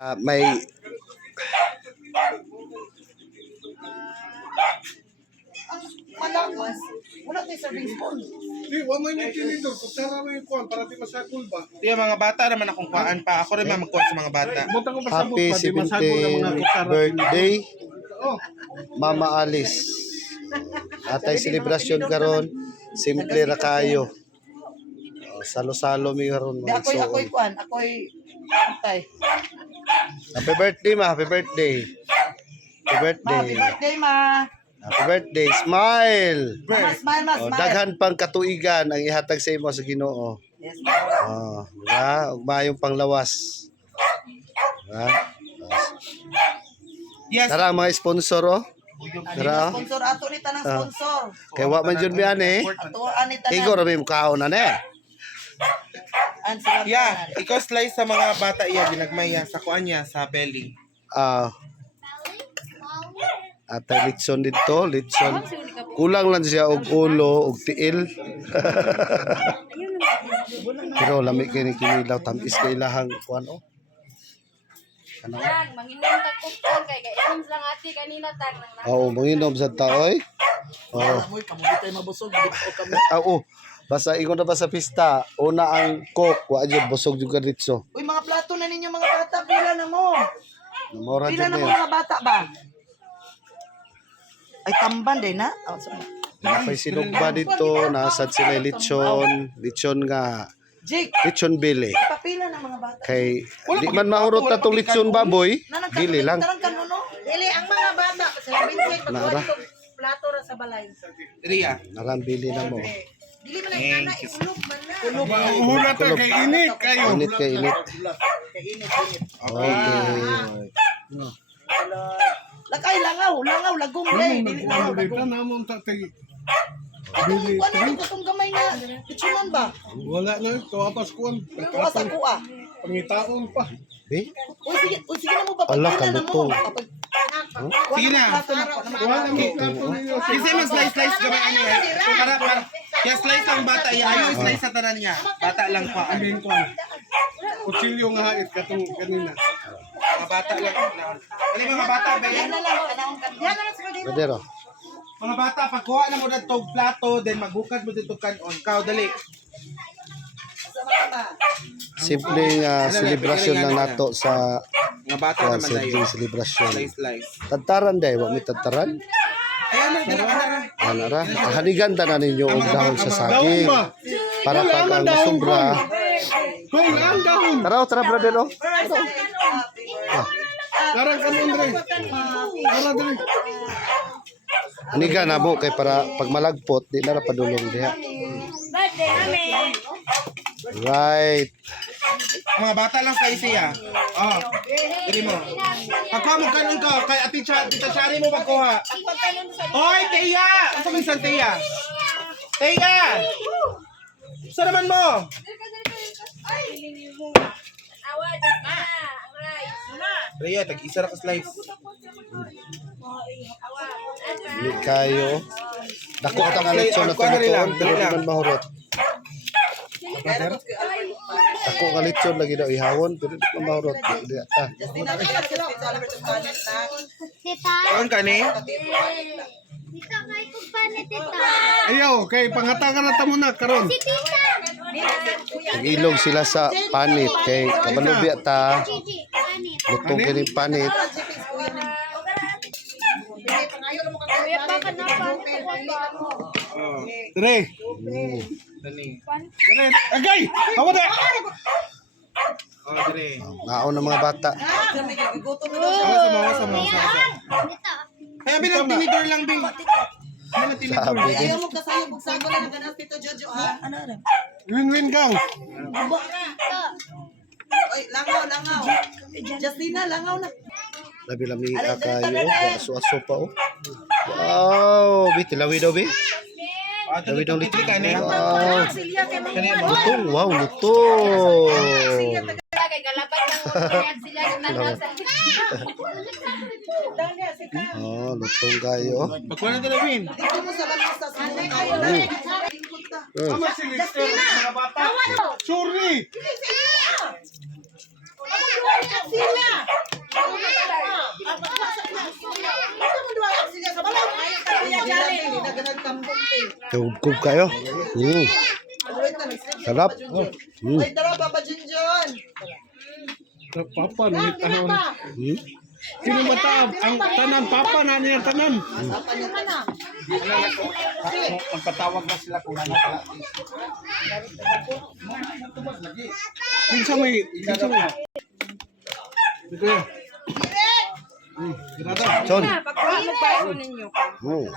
May Malawas. Wala tayo serving spoon. Di, wala mo yung tinidor. Kutsara mo yung kuhan para di masakol ba? Di, mga bata naman akong kuhaan pa. Ako rin magkuha sa mga bata. Buta ko pasabot happy pa, di masakol ang mga 70th kutsara. birthday, Oh, Mama Alice. Atay selebrasyon karon, simple ra kayo. Salo-salo mi karon Di mga ako'y igsoon. kuan. Ako'y antay. Happy birthday ma, happy birthday. Happy birthday. Happy birthday, ma. Happy birthday. Smile. Mas smile, mas Oh, smile. daghan pang katuigan ang ihatag sa imo sa Ginoo. Yes, ma'am. Oh, diba? Ug maayong panglawas. Diba? Yes. Tara ang mga sponsor oh. Tara. Sponsor ato ni tanang sponsor. Kay wa man jud mi ani. Ato ani tanang. Tigo ra mi mukhaon na ne. An sila. Yeah, ikaw slice sa mga bata iya, ginagmay ya, sa kuan niya, sa belly. Ah. Atay litson dito, litson. Kulang lang siya og ulo og tiil. Pero lami kay ni kinilaw tamis kay ilahang kuan oh. Ano? Yan, manginom tag kupon kay gainom lang ati kanina tag nang Oo, manginom sa taoy. Oh. Amoy kamo di tayo mabusog dito kami. Oo. Basta ingon na ba sa pista, una ang coke, wa jud busog jud ka ditso. Uy, mga plato na ninyo mga bata, pila na mo. Namora Pila jud na na mo yun. mga bata ba? Ay tamban din na. Oh, sorry. Napay sinugba dito, nasad sila lechon, lechon nga, Jake, lechon bili. papila na mga bata. Kay di man mahurot na tong lechon baboy, dili lang. Tarang kanuno. Dili ang mga bata sa binsay Nara, plato ra sa balay. Riya. narang bili na mo. Dili man lang ana iulog man na. Ulog. hula ta kay init kayo. Init kay init. Kay init. Okay. Lakay langaw, lagong day. Dili langaw, Dito lagong. namon ta tay. Katong ano katong gamay nga pitsunan ba? Wala na ito apas kuhan. Kuha sa kuha. Pangitaon pa. Eh? Uy sige na mo Ala, papagpila na mo. kaluto. Sige na. Wala na mo plato ninyo. Kasi mag slice gamay ano eh. Para kaya slice ang bata iya, ayaw slice sa tanan niya. Bata lang pa. Amin kuhan. Kutsilyo nga hait katong kanina. Mga bata lang. Ano yung mga bata ba yan? Yan na lang kanang yan na lang sa dito. Padero. Mga bata, pagkuha na mo na tog plato, then magbukad mo dito kanon. Kao, dali. Simpleng celebration lang nato sa Mga bata kuan naman tayo. celebration. Slice. Tantaran day, wa mi tantaran. Ayan na, dala ka na. Anara, hanigan tanan ninyo og dahon sa Daon saging ba? para pag ang sobra. Kung ang dahon. Tara brother oh. Darang ka Andre. Tara dali. Hanigan na mo kay para pag malagpot di na ra padulong diha. birthday namin. Right. Mga bata lang kayo siya. Oh, dali mo. Pagkuha mo kanon ka, kay Tita Shari mo pagkuha. Hoy, Teya! Asa mo isang Teya? Teya! Saan naman mo? Awa just na. Ang rice. Rhea, tag-isa na ka slice. Di kayo. Dako ta nga lechon na tumutuon pero di man mahurot. Ako nga lechon lagi daw ihawon pero di man mahurot. Di ta. Kaon ka ni? Tita, may kumpanya tita. Ayaw, kay pangatagan na ta muna karon. Tita. Nag-ilog sila sa panit kay kabalubi ta Gigi, anit. lutong kini panit. Kuya pa ka na pa. Oh, Dre. dali. Dre. Agay. Hawa na. Oh, dire. Naon ng mga bata. Sama. Dito. Kaya bilang tinidor lang, Bing. Bilang tinidor. Sabi din. Ayaw mo kasayo kung sago na ng ganas Tito Jojo ha. Ano na? Win-win gang. Ito. Oy, langaw. Justina, langaw na. Labi lami kayo. Aso-aso pa oh. Wow, bitilawi daw bi. Ah, Lawi daw dito lechon. ka ni. Wow. Lutong, wow, lutong. Kay galapat lang mo kaya sila nagtanaw sa. Oh, lutong kayo. Pagkuha na dala, Win. Dito mo sa lamang sa sunod. Oh. Ama si Lister. Mga bata. Sorry. Tugkog kayo. Sarap. Ay, tara, Papa Junjun. Papa, nanitaon. Hmm? Sino mataab? Ang tanan, Papa, nani ang tanan. Magpatawag na sila kung ano sila. Kinsa may. Ito yan. Son. Pagkuha mo ba ninyo? Oh.